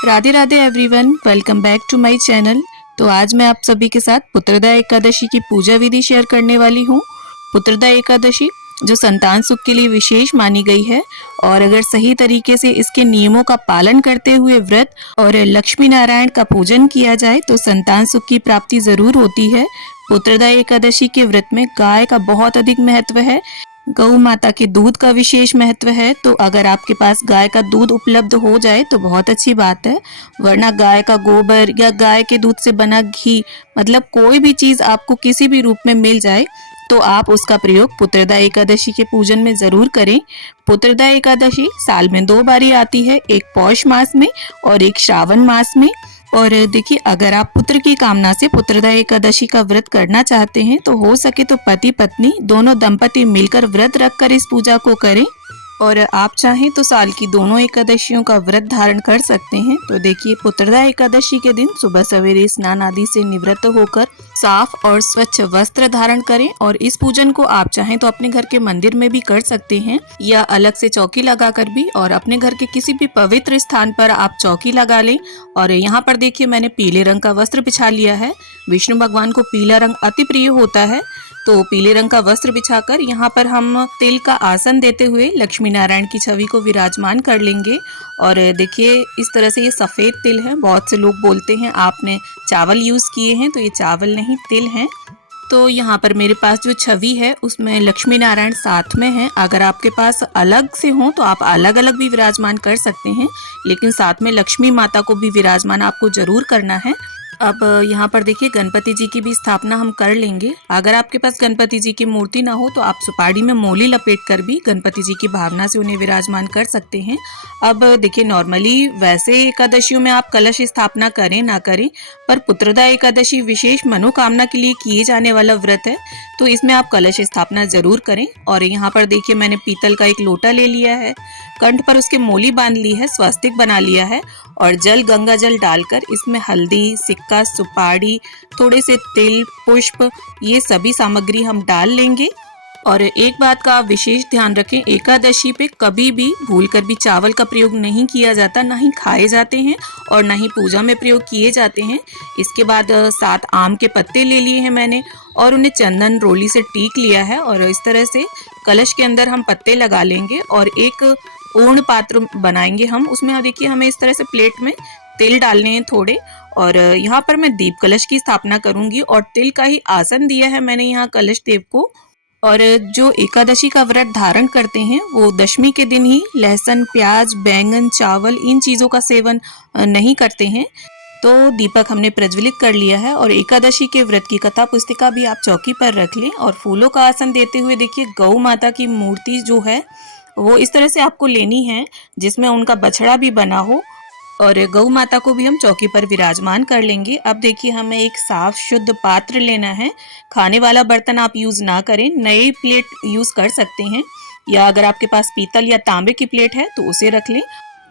Radhe Radhe everyone, welcome back to my channel. तो आज मैं आप सभी के साथ पुत्रदा एकादशी की पूजा विधि शेयर करने वाली हूँ। पुत्रदा एकादशी जो संतान सुख के लिए विशेष मानी गई है और अगर सही तरीके से इसके नियमों का पालन करते हुए व्रत और लक्ष्मी नारायण का पूजन किया जाए तो संतान सुख की प्राप्ति जरूर होती है। पुत्रदा एकादशी के व्रत में गाय का बहुत अधिक महत्व है। गौ माता के दूध का विशेष महत्व है, तो अगर आपके पास गाय का दूध उपलब्ध हो जाए तो बहुत अच्छी बात है, वरना गाय का गोबर या गाय के दूध से बना घी मतलब कोई भी चीज आपको किसी भी रूप में मिल जाए तो आप उसका प्रयोग पुत्रदा एकादशी के पूजन में जरूर करें। पुत्रदा एकादशी साल में 2 बारी आती है, एक पौष मास में और एक श्रावण मास में। और देखिए, अगर आप पुत्र की कामना से पुत्रदा एकादशी का व्रत करना चाहते हैं तो हो सके तो पति पत्नी दोनों दंपति मिलकर व्रत रखकर इस पूजा को करें। और आप चाहें तो साल की दोनों एकादशियों का व्रत धारण कर सकते हैं। तो देखिए, पुत्रदा एकादशी के दिन सुबह सवेरे स्नान आदि से निवृत्त होकर साफ और स्वच्छ वस्त्र धारण करें और इस पूजन को आप चाहें तो अपने घर के मंदिर में भी कर सकते हैं या अलग से चौकी लगाकर भी, और अपने घर के किसी भी पवित्र स्थान पर आप चौकी लगा लें। और यहाँ पर देखिए, मैंने पीले रंग का वस्त्र बिछा लिया है। विष्णु भगवान को पीला रंग अति प्रिय होता है, तो पीले रंग का वस्त्र बिछाकर यहाँ पर हम तिल का आसन देते हुए लक्ष्मी नारायण की छवि को विराजमान कर लेंगे। और देखिए, इस तरह से ये सफेद तिल है। बहुत से लोग बोलते हैं आपने चावल यूज किए हैं, तो ये चावल नहीं तिल हैं। तो यहाँ पर मेरे पास जो छवि है उसमें लक्ष्मी नारायण साथ में हैं। अगर आपके पास अलग से हो तो आप अलग अलग भी विराजमान कर सकते हैं, लेकिन साथ में लक्ष्मी माता को भी विराजमान आपको जरूर करना है। अब यहाँ पर देखिए, गणपति जी की भी स्थापना हम कर लेंगे। अगर आपके पास गणपति जी की मूर्ति ना हो तो आप सुपारी में मोली लपेट कर भी गणपति जी की भावना से उन्हें विराजमान कर सकते हैं। अब देखिए, नॉर्मली वैसे एकादशियों में आप कलश स्थापना करें ना करें, पर पुत्रदा एकादशी विशेष मनोकामना के लिए किए जाने वाला व्रत है, तो इसमें आप कलश स्थापना जरूर करें। और यहाँ पर देखिए, मैंने पीतल का एक लोटा ले लिया है, कंठ पर उसके मोली बांध ली है, स्वस्तिक बना लिया है और जल गंगा जल डालकर इसमें हल्दी, सिक्का, सुपारी, थोड़े से तिल, पुष्प, ये सभी सामग्री हम डाल लेंगे। और एक बात का आप विशेष ध्यान रखें, एकादशी पे कभी भी भूलकर भी चावल का प्रयोग नहीं किया जाता, ना ही खाए जाते हैं और ना ही पूजा में प्रयोग किए जाते हैं। इसके बाद 7 आम के पत्ते ले लिए हैं मैंने और उन्हें चंदन रोली से टीक लिया है और इस तरह से कलश के अंदर हम पत्ते लगा लेंगे और एक पूर्ण पात्र बनाएंगे हम। उसमें देखिए, हमें इस तरह से प्लेट में तिल डालने हैं थोड़े, और यहाँ पर मैं दीप कलश की स्थापना करूंगी और तिल का ही आसन दिया है मैंने यहाँ कलश देव को। और जो एकादशी का व्रत धारण करते हैं वो दशमी के दिन ही लहसुन, प्याज, बैंगन, चावल इन चीज़ों का सेवन नहीं करते हैं। तो दीपक हमने प्रज्वलित कर लिया है और एकादशी के व्रत की कथा पुस्तिका भी आप चौकी पर रख लें। और फूलों का आसन देते हुए देखिए, गौ माता की मूर्ति जो है वो इस तरह से आपको लेनी है जिसमें उनका बछड़ा भी बना हो, और गौ माता को भी हम चौकी पर विराजमान कर लेंगे। अब देखिए, हमें एक साफ शुद्ध पात्र लेना है। खाने वाला बर्तन आप यूज ना करें, नई प्लेट यूज कर सकते हैं, या अगर आपके पास पीतल या तांबे की प्लेट है तो उसे रख लें।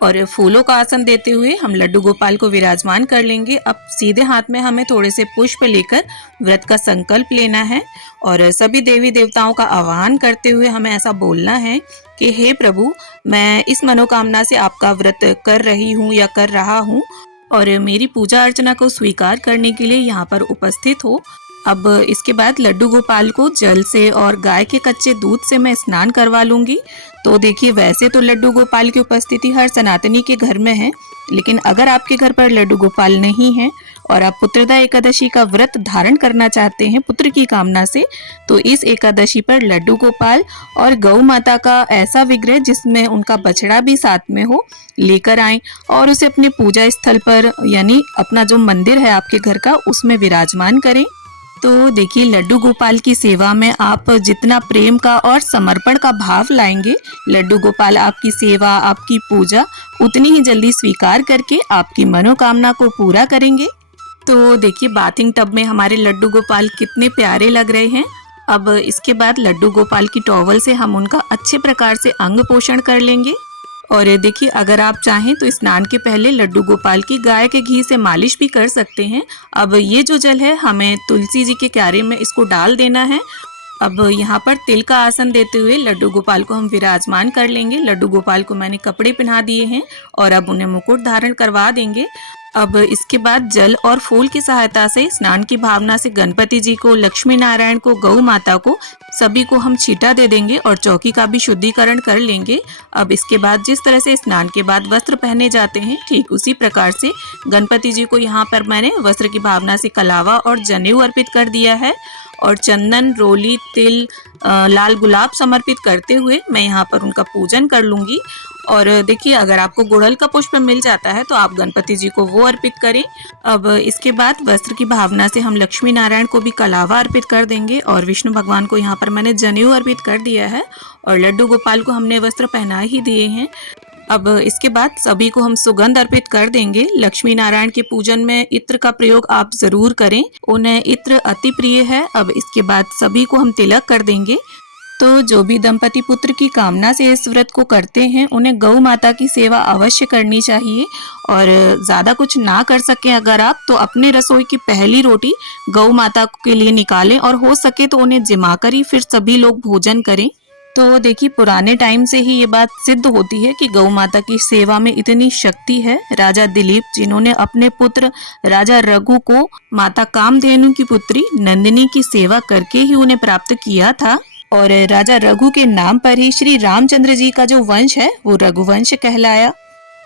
और फूलों का आसन देते हुए हम लड्डू गोपाल को विराजमान कर लेंगे। अब सीधे हाथ में हमें थोड़े से पुष्प लेकर व्रत का संकल्प लेना है और सभी देवी देवताओं का आह्वान करते हुए हमें ऐसा बोलना है कि हे प्रभु, मैं इस मनोकामना से आपका व्रत कर रही हूँ या कर रहा हूँ और मेरी पूजा अर्चना को स्वीकार करने के लिए यहाँ पर उपस्थित हो। अब इसके बाद लड्डू गोपाल को जल से और गाय के कच्चे दूध से मैं स्नान करवा लूंगी। तो देखिए, वैसे तो लड्डू गोपाल की उपस्थिति हर सनातनी के घर में है, लेकिन अगर आपके घर पर लड्डू गोपाल नहीं है और आप पुत्रदा एकादशी का व्रत धारण करना चाहते हैं पुत्र की कामना से, तो इस एकादशी पर लड्डू गोपाल और गौ माता का ऐसा विग्रह जिसमें उनका बछड़ा भी साथ में हो लेकर आएं और उसे अपने पूजा स्थल पर, यानी अपना जो मंदिर है आपके घर का, उसमें विराजमान करें। तो देखिए, लड्डू गोपाल की सेवा में आप जितना प्रेम का और समर्पण का भाव लाएंगे, लड्डू गोपाल आपकी सेवा, आपकी पूजा उतनी ही जल्दी स्वीकार करके आपकी मनोकामना को पूरा करेंगे। तो देखिए, बाथिंग टब में हमारे लड्डू गोपाल कितने प्यारे लग रहे हैं। अब इसके बाद लड्डू गोपाल की टॉवल से हम उनका अच्छे प्रकार से अंग पोषण कर लेंगे। और देखिए, अगर आप चाहें तो स्नान के पहले लड्डू गोपाल की गाय के घी से मालिश भी कर सकते हैं। अब ये जो जल है हमें तुलसी जी के क्यारे में इसको डाल देना है अब यहाँ पर तिल का आसन देते हुए लड्डू गोपाल को हम विराजमान कर लेंगे। लड्डू गोपाल को मैंने कपड़े पहना दिए हैं और अब उन्हें मुकुट धारण करवा देंगे। अब इसके बाद जल और फूल की सहायता से स्नान की भावना से गणपति जी को, लक्ष्मी नारायण को, गौ माता को, सभी को हम छींटा दे देंगे और चौकी का भी शुद्धिकरण कर लेंगे। अब इसके बाद जिस तरह से स्नान के बाद वस्त्र पहने जाते हैं, ठीक उसी प्रकार से गणपति जी को यहाँ पर मैंने वस्त्र की भावना से कलावा और जनेऊ अर्पित कर दिया है और चंदन, रोली, तिल, लाल गुलाब समर्पित करते हुए मैं यहाँ पर उनका पूजन कर लूँगी। और देखिए, अगर आपको गुड़हल का पुष्प मिल जाता है तो आप गणपति जी को वो अर्पित करें। अब इसके बाद वस्त्र की भावना से हम लक्ष्मी नारायण को भी कलावा अर्पित कर देंगे और विष्णु भगवान को यहाँ पर मैंने जनेऊ अर्पित कर दिया है और लड्डू गोपाल को हमने वस्त्र पहना ही दिए हैं। अब इसके बाद सभी को हम सुगंध अर्पित कर देंगे। लक्ष्मी नारायण के पूजन में इत्र का प्रयोग आप जरूर करें, उन्हें इत्र अति प्रिय है। अब इसके बाद सभी को हम तिलक कर देंगे। तो जो भी दंपति पुत्र की कामना से इस व्रत को करते हैं, उन्हें गौ माता की सेवा अवश्य करनी चाहिए और ज़्यादा कुछ ना कर सकें अगर आप, तो अपने रसोई की पहली रोटी गौ माता के लिए निकालें और हो सके तो उन्हें जिमा कर ही फिर सभी लोग भोजन करें। तो देखिए, पुराने टाइम से ही ये बात सिद्ध होती है कि गौ माता की सेवा में इतनी शक्ति है। राजा दिलीप, जिन्होंने अपने पुत्र राजा रघु को माता कामधेनु की पुत्री नंदिनी की सेवा करके ही उन्हें प्राप्त किया था और राजा रघु के नाम पर ही श्री रामचंद्र जी का जो वंश है वो रघुवंश कहलाया।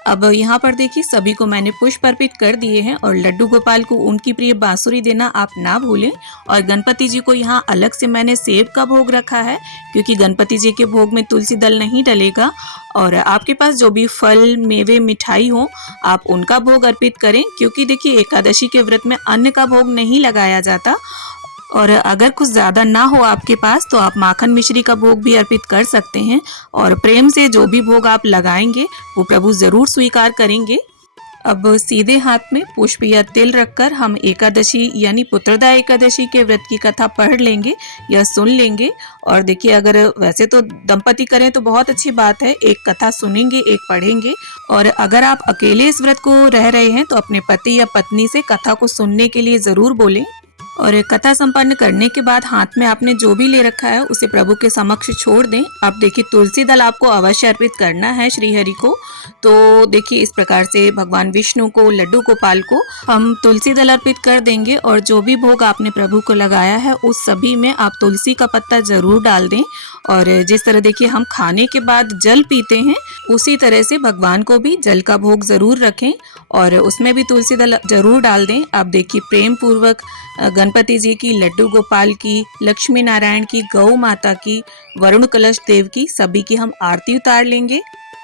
अब यहाँ पर देखिए, सभी को मैंने पुष्प अर्पित कर दिए हैं और लड्डू गोपाल को उनकी प्रिय बांसुरी देना आप ना भूलें। और गणपति जी को यहाँ अलग से मैंने सेब का भोग रखा है, क्योंकि गणपति जी के भोग में तुलसी दल नहीं डलेगा। और आपके पास जो भी फल, मेवे, मिठाई हो, आप उनका भोग अर्पित करें, क्योंकि देखिए, एकादशी के व्रत में अन्न का भोग नहीं लगाया जाता। और अगर कुछ ज़्यादा ना हो आपके पास तो आप माखन मिश्री का भोग भी अर्पित कर सकते हैं और प्रेम से जो भी भोग आप लगाएंगे वो प्रभु ज़रूर स्वीकार करेंगे। अब सीधे हाथ में पुष्प या तिल रखकर हम एकादशी यानी पुत्रदा एकादशी के व्रत की कथा पढ़ लेंगे या सुन लेंगे। और देखिए, अगर वैसे तो दंपति करें तो बहुत अच्छी बात है, एक कथा सुनेंगे, एक पढ़ेंगे। और अगर आप अकेले इस व्रत को रह रहे हैं तो अपने पति या पत्नी से कथा को सुनने के लिए ज़रूर बोलें। और कथा संपन्न करने के बाद हाथ में आपने जो भी ले रखा है उसे प्रभु के समक्ष छोड़ दें। अब देखिए, तुलसी दल आपको अवश्य अर्पित करना है श्री हरि को। तो देखिए, इस प्रकार से भगवान विष्णु को, लड्डू गोपाल को हम तुलसी दल अर्पित कर देंगे और जो भी भोग आपने प्रभु को लगाया है उस सभी में आप तुलसी का पत्ता जरूर डाल दें। और जिस तरह देखिए हम खाने के बाद जल पीते हैं, उसी तरह से भगवान को भी जल का भोग जरूर रखें और उसमें भी तुलसी दल जरूर डाल दें। आप देखिए, प्रेम पूर्वक गणपति जी की, लड्डू गोपाल की, लक्ष्मी नारायण की, गौ माता की, वरुण कलश देव की, सभी की हम आरती उतार लेंगे।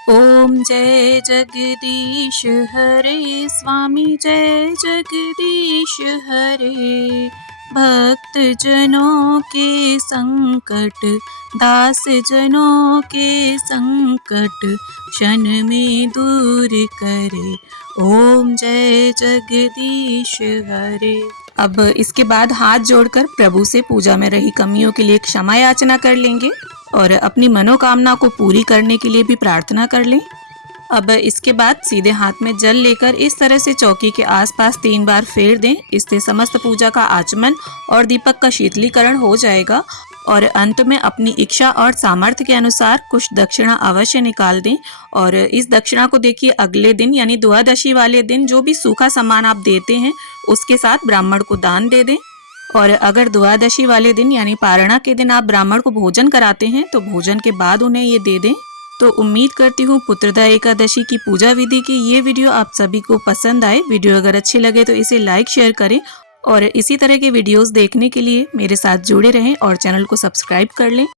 ओम जय जगदीश हरे स्वामी, जय जगदीश हरे। भक्त जनों के संकट, दास जनों के संकट क्षण में दूर करे। ओम जय जगदीश हरे। अब इसके बाद हाथ जोड़कर प्रभु से पूजा में रही कमियों के लिए क्षमा याचना कर लेंगे और अपनी मनोकामना को पूरी करने के लिए भी प्रार्थना कर लें। अब इसके बाद सीधे हाथ में जल लेकर इस तरह से चौकी के आसपास 3 बार फेर दें। इससे समस्त पूजा का आचमन और दीपक का शीतलीकरण हो जाएगा। और अंत में अपनी इच्छा और सामर्थ्य के अनुसार कुछ दक्षिणा अवश्य निकाल दें। और इस दक्षिणा को देखिए, अगले दिन यानी द्वादशी वाले दिन जो भी सूखा सामान आप देते हैं उसके साथ ब्राह्मण को दान दे दें। और अगर द्वादशी वाले दिन यानी पारणा के दिन आप ब्राह्मण को भोजन कराते हैं तो भोजन के बाद उन्हें ये दे दें। तो उम्मीद करती हूँ पुत्रदा एकादशी की पूजा विधि की ये वीडियो आप सभी को पसंद आए। वीडियो अगर अच्छी लगे तो इसे लाइक शेयर करें और इसी तरह के वीडियोस देखने के लिए मेरे साथ जुड़े रहें और चैनल को सब्सक्राइब कर लें।